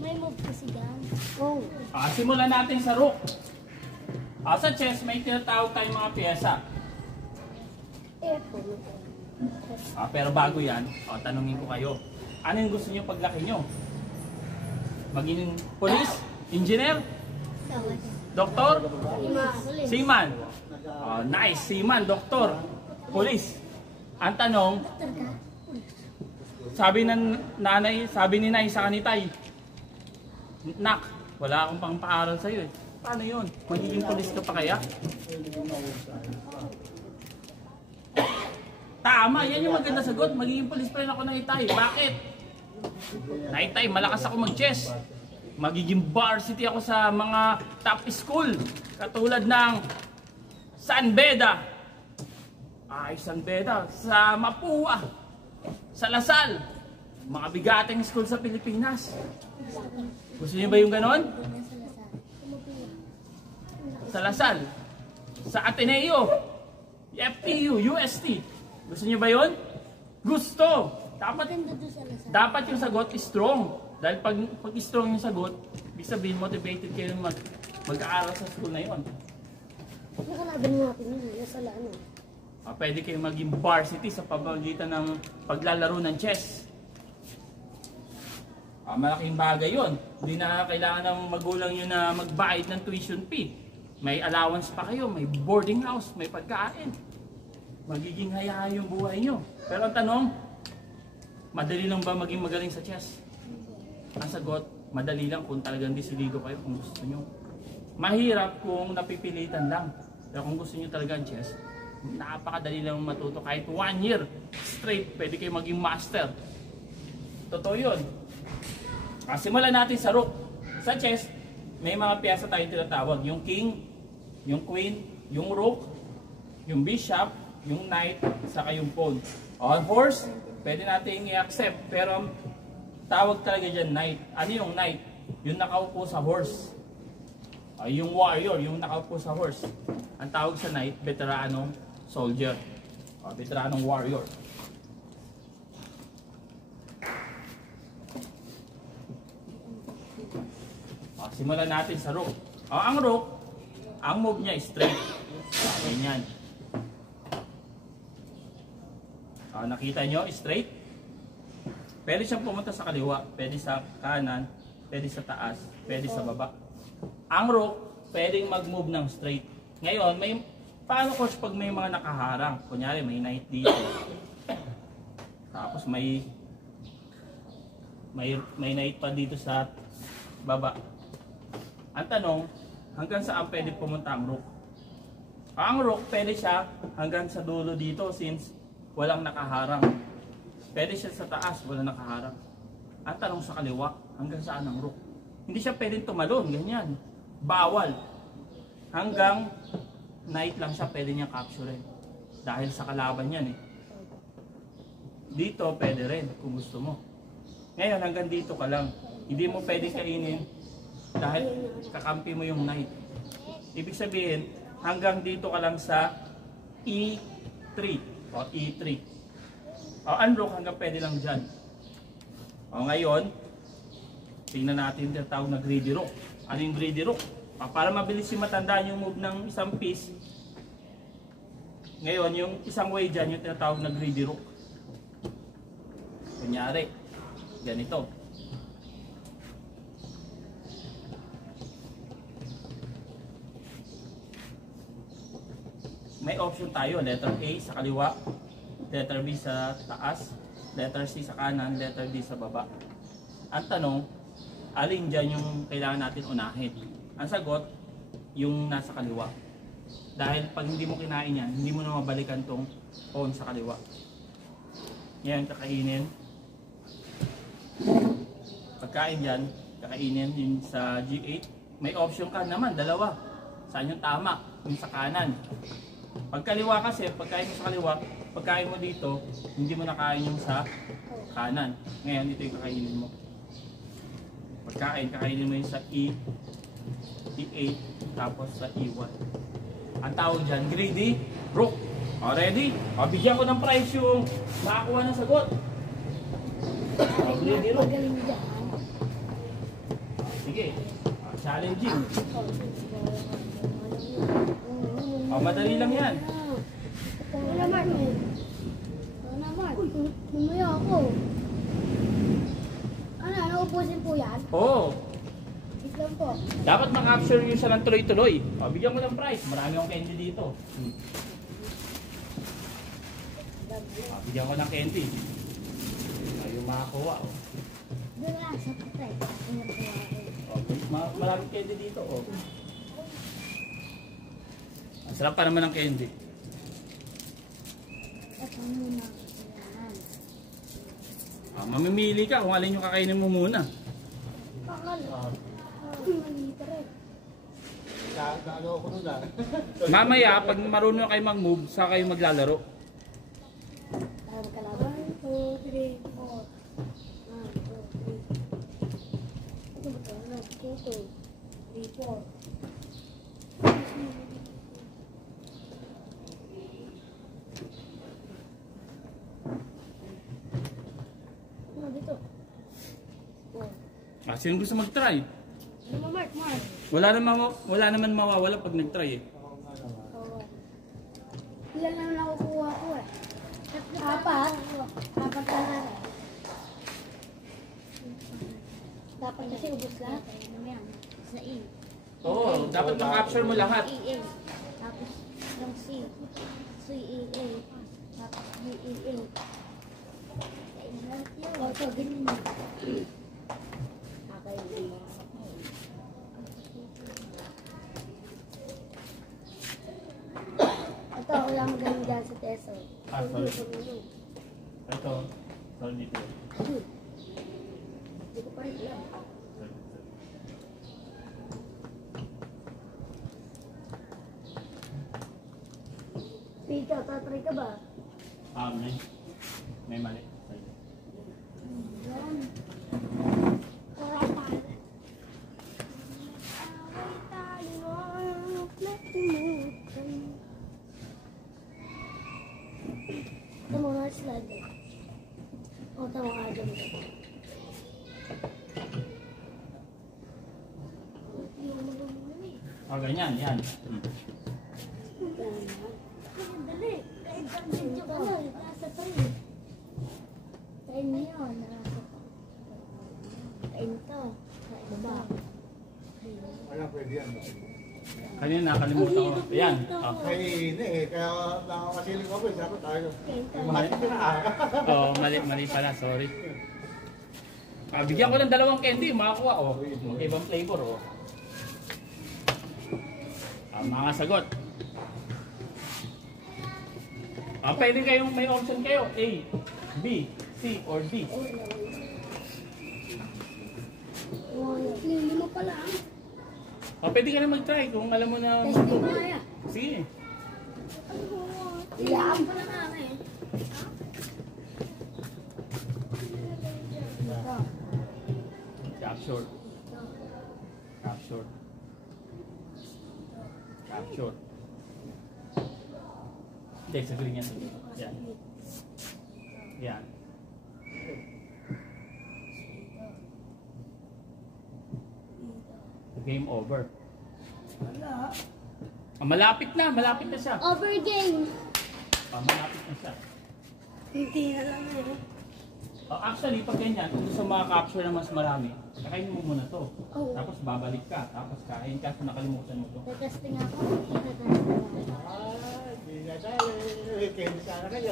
May move kasi dyan. Oh. Simulan natin sa rook. Sa chess, may tinatawag tayong mga pyesa. Pero bago yan, tanungin ko kayo. Ano yung gusto nyo paglaki nyo? Maging police? Engineer? Doktor? Seaman? Nice, seaman, doktor, police. Ang tanong, sabi ni Nay sa kanitay, nak, wala akong pang-paaral sa'yo eh. Paano yun? Magiging police ka pa kaya? Tama, yan yung maganda sagot. Magiging police pa rin ako ng Itay. Bakit? Naitay, malakas ako mag-chess. Magiging varsity ako sa mga top school. Katulad ng San Beda. San Beda. Sa Mapua. Sa Lasal. Mga bigating school sa Pilipinas. Gusto niyo ba yung ganon? Sa Lasal. Sa Ateneo. FTU, UST. Gusto niyo ba yun? Gusto! Dapat yung sagot is strong. Dahil pag strong yung sagot, ibig sabihin motivated kayo mag-aaral sa school na yun. Nakalaban mo natin yun, nasa ano. Pwede kayo maging varsity sa pamamagitan ng paglalaro ng chess. Malaking bagay yun. Hindi na kailangan ng magulang yun na magbayad ng tuition fee. May allowance pa kayo, may boarding house, may pagkain. Magiging hayaan yung buhay nyo. Pero ang tanong, madali lang ba maging magaling sa chess? Ang sagot, madali lang kung talagang desidido kayo kung gusto nyo. Mahirap kung napipilitan lang. Pero kung gusto nyo talaga ang chess, napakadali lang matuto. Kahit 1 year straight, pwede kayo maging master. Totoo yun. Simulan natin sa rook. Sa chess, may mga piyesa tayong tinatawag. Yung king, yung queen, yung rook, yung bishop, yung knight, saka yung pawn. On horse, pwede natin i-accept. Pero tawag talaga dyan knight. Ano yung knight? Yung nakaupo sa horse. Yung warrior, yung nakaupo sa horse. Ang tawag sa knight, veteranong soldier. Veteranong warrior. Simulan natin sa rook. Ang rook, ang move niya is straight. Ganyan. Nakita nyo, straight. Pwede siyang pumunta sa kaliwa, pwede sa kanan, pwede sa taas, pwede sa baba. Ang rook, pwedeng mag-move ng straight. Ngayon, paano coach pag may mga nakaharang? Kunyari, may knight dito. Tapos may knight pa dito sa baba. Ang tanong, hanggang saan pwede pumunta ang rook? Ang rook, pwede siya hanggang sa dulo dito since walang nakaharang. Pwede siya sa taas, walang nakaharang. Ang tanong sa kaliwa, hanggang saan ang rook? Hindi siya pwedeng tumalon, ganyan. Bawal. Hanggang knight lang siya, pwede niya capturein. Dahil sa kalaban yan eh. Dito, pwede rin kung gusto mo. Ngayon, hanggang dito ka lang. Hindi mo pwede kainin dahil kakampi mo yung knight. Ibig sabihin, hanggang dito ka lang sa E3 o E3. Ang rook hanggang pwede lang dyan. Ngayon, tingnan natin yung tawag na greedy rook. Ano yung greedy rook? Para mabilis yung matandaan yung move ng isang piece. Ngayon, yung isang way dyan, yung tinatawag na greedy rook. Kunyari, ganito. May option tayo, letter A sa kaliwa, letter B sa taas, letter C sa kanan, letter D sa baba. Ang tanong, alin dyan yung kailangan natin unahin? Ang sagot, yung nasa kaliwa. Dahil pag hindi mo kinain yan, hindi mo na mabalikan tong pawn sa kaliwa. Ngayon, kakainin. Pagkain yan, kakainin yung sa G8. May option ka naman, dalawa. Saan yung tama? Yung sa kanan. Pagkaliwa kasi, pagkain mo sa kaliwa, pagkain mo dito, hindi mo nakain yung sa kanan. Ngayon, ito yung kakainin mo. Pagkain, kakainin mo yung sa E8, tapos sa E1. Ang tawag dyan, greedy rook. Ready? Bigyan ko ng prize yung makakuha ng sagot. Greedy rook. sige. Challenging. Madali lang yan. Wala, Mark. Wala, Mark. Mamaya ako. Nauubusin po yan? Oo. Wait lang po. Dapat ma-capture nyo siya ng tuloy-tuloy. Bigyan mo ng prize. Marami akong candy dito. Bigyan ko ng candy. Ayaw makakuha. Doon na, sa patay. Maraming candy dito. Ang sarap pa naman ng candy. Ito muna. Yan. Mamimili ka kung alin yung kakainin mo muna. Pakala. Malita rin. Ano ko nun lang. Mamaya, pag marunong kayo mag-move, saka kayo maglalaro. Tayo magkalaban. 1, 2, 3, 4. 1, 2, 3. Ito ba ito? 1, 2, 3, 4. Ano dito? Sino gusto mag-try? Ano mo, Mark? Mark. Wala naman mawawala pag nag-try eh. Ilan lang nakukuha ko eh. Apat. Apat lang na. Dapat kasi ubos lahat. Sa E. Oo, dapat ma-capture mo lahat. E, A. Tapos yung C. C, E, A. Tapos D, E, A. Ito, ganyan mo. Ito, wala mo ganyan dyan sa teso. Sorry. Ito, sorry dito. Hindi ko pa rin alam. Pika, tatry ka ba? May mali. Yan. Wala tayo. Ito mo nga slide. O, tama ka dyan. Ganyan, yan. Dali. Kahit ang video ka na, nasa 3. Kain mo yun, nasa 3. Kain to. Kain ba? Wala pwede yan. Kanina nakalimutan ko. Ayan. Kaya hindi eh. Kaya nakakasiling ko pa. Sabi tayo. Kain to. Mahal ka na Mali pala, sorry. Bigyan ko ng 2 candy, makakuha. Ibang flavor. Mga sagot. Pwede kayong may option kayo. A, B, C, or D. Lili mo pala. Pwede ka na mag-try kung alam mo na... Testing mo kaya. Sige. Ilaan pa na namin. Capture. Capture. Capture. Hindi, sa green yan. Yan. Yan. Game over. Malapit na siya. Over game. Malapit na siya. Hindi na lang eh. Actually, pag ganyan, kung gusto maka-capture na mas marami, kakainin mo muna to. Oo. Tapos babalik ka, tapos kain ka, kung nakalimutan mo to. Testing ako. Hindi na dali. Kaya sana kayo.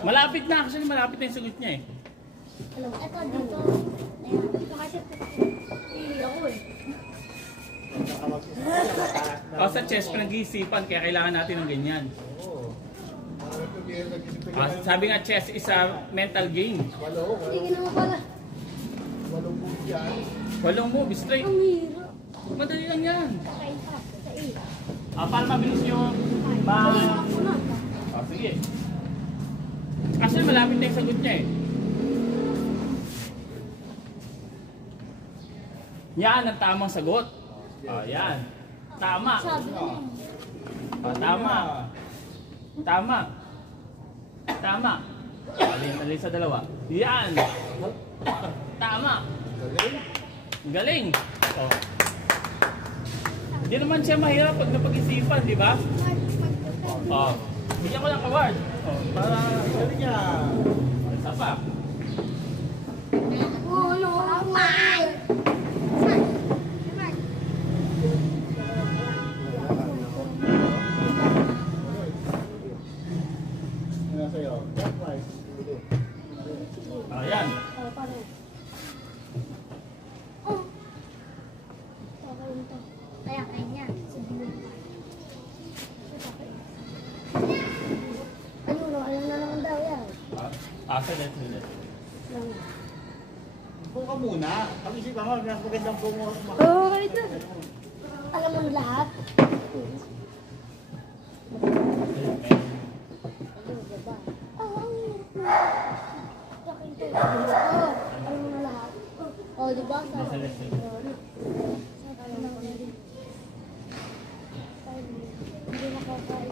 Malapit na, actually malapit na yung sagot niya eh. Alam mo, ito dito. Ayan. Ito kasi hindi ako eh. Sa chess, pinag-iisipan, kaya kailangan natin ng ganyan. Oo. Sabi nga, chess is a mental game. Hindi mo pala. Walong buong yan. 8 moves straight. Ang hirap. Madali lang yan. Kain pa. Sa E. Para mabilis nyo Ako na. sige. Actually, malapit na yung sagot niya eh. Yan ang tamang sagot. Yan. Tama. Sabi ko. Tama. Tama. Tama. Alin sa 2. Yan. Tama. Galing. Ang galing. Oh. Hindi naman siya mahirap pag napag-isipan, di ba? Oh. Bigyan ko ng award. Oh, para Galing niya. isa pa. Ano sa'yo? That price. Oh, yan. Kaya kanya. Ano na naman daw yan? After that, Kung ka muna, pag-isipan mo, mas magandang bungo. Oo, kahit na. Alam mo na lahat? Alam mo na lahat? Oo, di ba? Hindi nakakain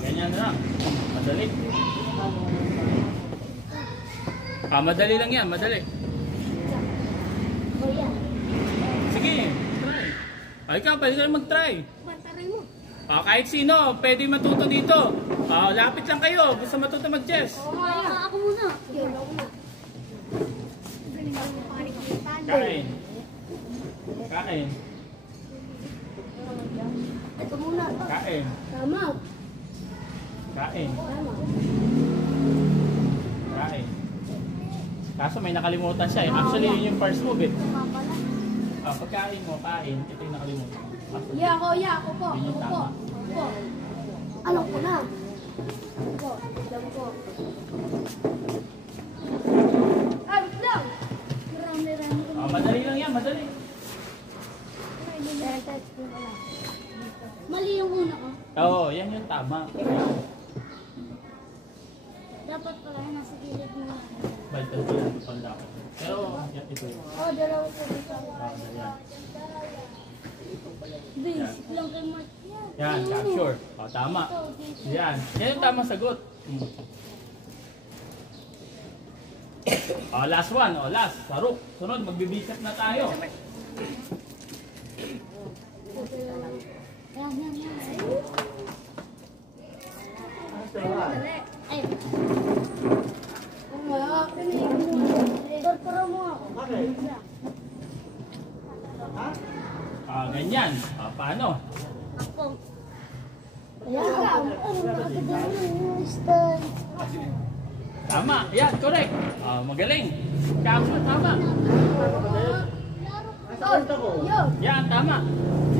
Ganyan na. Madali. Madali lang yan, madali. O yan. Sige, try. Ikaw, pwede ka rin mag-try. Bantaray mo. Kahit sino, pwede matuto dito. Lapit lang kayo, gusto matuto mag-chess. Ako muna. Yun, ako muna. Galing ako ng pari kapitan. Kain. Kain. Ito muna. Kain. Tama. Kain. Tama. Kain. Kaso may nakalimutan siya eh. Actually, yun yung first move eh. Tama pala. Pagkain mo, kain, ito yung nakalimutan. Ako po. Yun yung tama. Ako. Alam ko na. Ako. Alam ko. Ay, wait lang. Marami ko. Madali lang yan, madali. Mali yung una ko. Oo, yan yung tama. Dapat pala nasa gilid mo. Balikan ko lang pala ako. Pero, yan, ito yun. Oh, dalawa ko dito. Yan. Basic lang kay Mark. Yan, capture. Tama. Yan. Yan yung tamang sagot. Last one. Last. Saruk. Sunod, magbibisap na tayo. Yan. Ay. Torpura mo ako. Bakit? Ha? Ganyan. Paano? Ako. Ayan. Style. Tama. Yan, correct. Magaling. Capture, tama. Nasa kwarta ko. Yo. Yan, tama.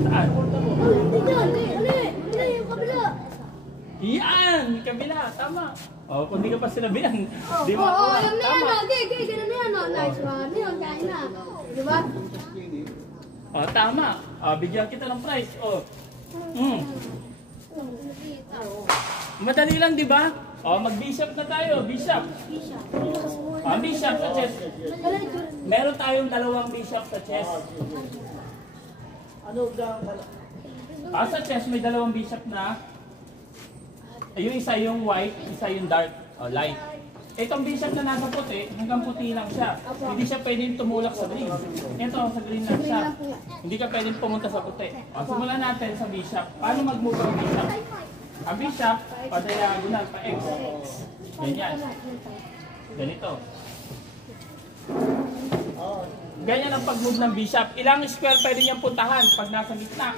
Saan? Hindi, yung kabila. Yan, kabila. Tama. Kung di ka pa sinabihan, di mo Oo, ako. alam na yan. Tama. Okay, ganun na yan. Nice one. Yun, kaya na. Diba? Tama. Bigyan kita ng prize. Madali lang, di ba? Mag-bishop na tayo. Bishop. Bishop sa chess. Meron tayong dalawang bishop sa chess. Ano gang Sa chess may dalawang bishop na. Yung isa yung white, isa yung dark, light. Itong bishop na nasa puti, hanggang puti lang siya. Hindi siya pwedeng tumulak sa green. Ito, sa green lang siya. Hindi ka pwedeng pumunta sa puti. Simulan natin sa bishop. Paano mag-move ang bishop? Ang bishop, diagonal, pa-X. Ganyan. Ganito. Ganyan ang pag-move ng bishop. Ilang square pwede niyang puntahan pag nasa gitna?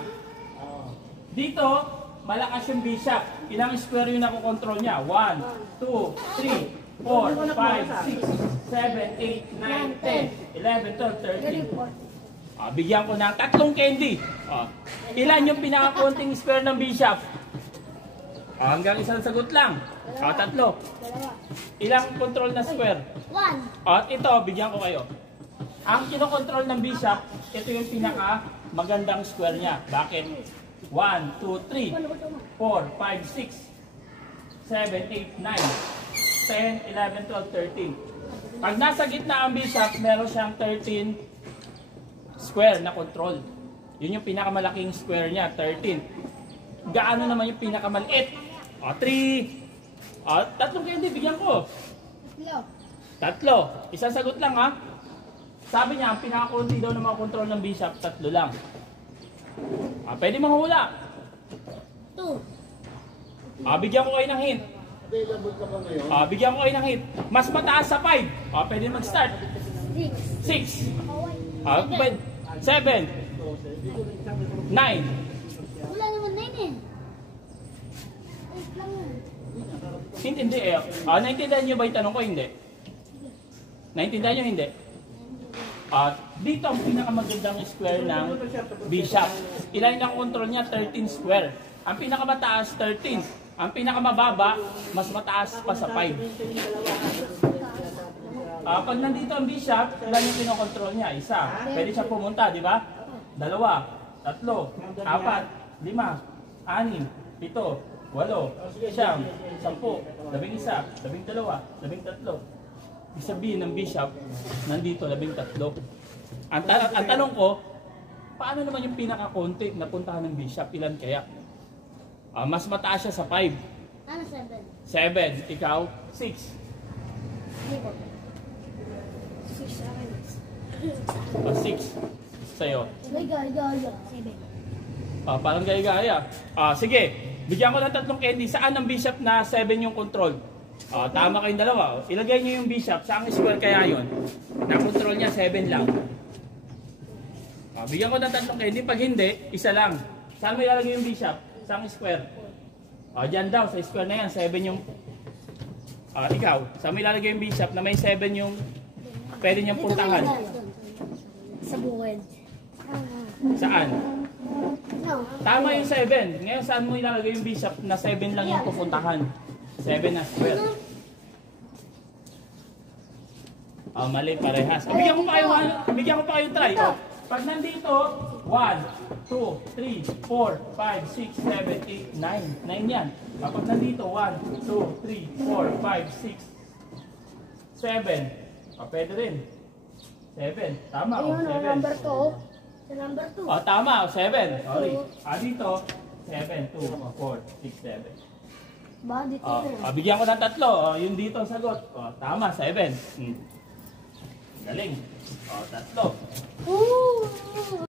Dito, malakas yung bishop. Ilang square yung nakokontrol niya? 1, 2, 3, 4, 5, 6, 7, 8, 9, 10, 11, 12, 13. Bigyan ko ng tatlong candy. Ilan yung pinakakonting square ng bishop? Hanggang isang sagot lang. Tatlo. Ilang control na square? 1. At ito, bigyan ko kayo. Ang kinokontrol ng bishop, ito yung pinaka magandang square niya. Bakit? 1, 2, 3, 4, 5, 6, 7, 8, 9, 10, 11, 12, 13. Pag nasa gitna ang bishop, meron siyang 13 square na control. Yun yung pinakamalaking square niya, 13. gaano naman yung pinakamaliit. O, 3. O, tatlong candy, bigyan ko. Tatlo. Isang sagot lang ha. Sabi niya, ang pinakakunti daw na makontrol ng bishop, 3 lang. Pwede manghula. 2. Bigyan ko kayo ng hint. Available ka ba ngayon? Bigyan ko kayo ng hint. Mas mataas sa 5. Pwede mag-start. 6. 6. 7. 9. Wala naman 9 eh. 8 lang yun. Hindi eh. Naintindihan niyo ba yung tanong ko? Hindi. Naintindihan niyo hindi? Dito ang pinakamagandang square ng bishop. Ilan ang control niya? 13 square. Ang pinakamataas, 13. Ang pinakamababa, mas mataas pa sa 5. Pag nandito ang bishop, ilan yung pinokontrol niya? Isa. Pwede siya pumunta, di ba? 2, 3, 4, 5, 6, 7, 8, 9, 8, 9, 10, 11, 12, 13. Ibig sabihin ng bishop, nandito 13. Ang tanong ko, paano naman yung pinaka-konti na puntahan ng bishop? Ilan kaya? Mas mataas siya sa 5. Ano 7? 7. Ikaw? 6. Hindi ko. 6 sa akin. 6. Sa'yo? Gaya. 7. Parang gaya-gaya. Sige, bigyan ko ng 3 candy. Saan ang bishop na 7 yung control? Tama kayong dalawa. Ilagay niyo yung bishop. Saan square kaya yun? Na-control niya 7 lang. Bigyan ko ng 3 candy. Pag hindi, isa lang. Saan mo ilalagay yung bishop? Saan square? Diyan daw, sa square na yan. 7 yung... ikaw, saan mo ilalagay yung bishop na may 7 yung... Pwede niyang puntahan? Sa bukid. Saan? No. Tama yung 7. Ngayon, saan mo ilalagay yung bishop na 7 lang yung pupuntahan? 7 na square. Mali, parehas. Bigyan ko pa kayo try. Pag nandito, 1, 2, 3, 4, 5, 6, 7, 8, 9. 9 yan. Kapag nandito, 1, 2, 3, 4, 5, 6, 7. Pwede rin. 7. Tama, Ayun, 7. number 2. Sa number 2. Tama, 7. Sorry. Dito, 7, 2, 4, 6, 7. Ba, dito. Bigyan ko ng 3. Yung dito ang sagot. Tama, 7. Galing. 3. Ooh!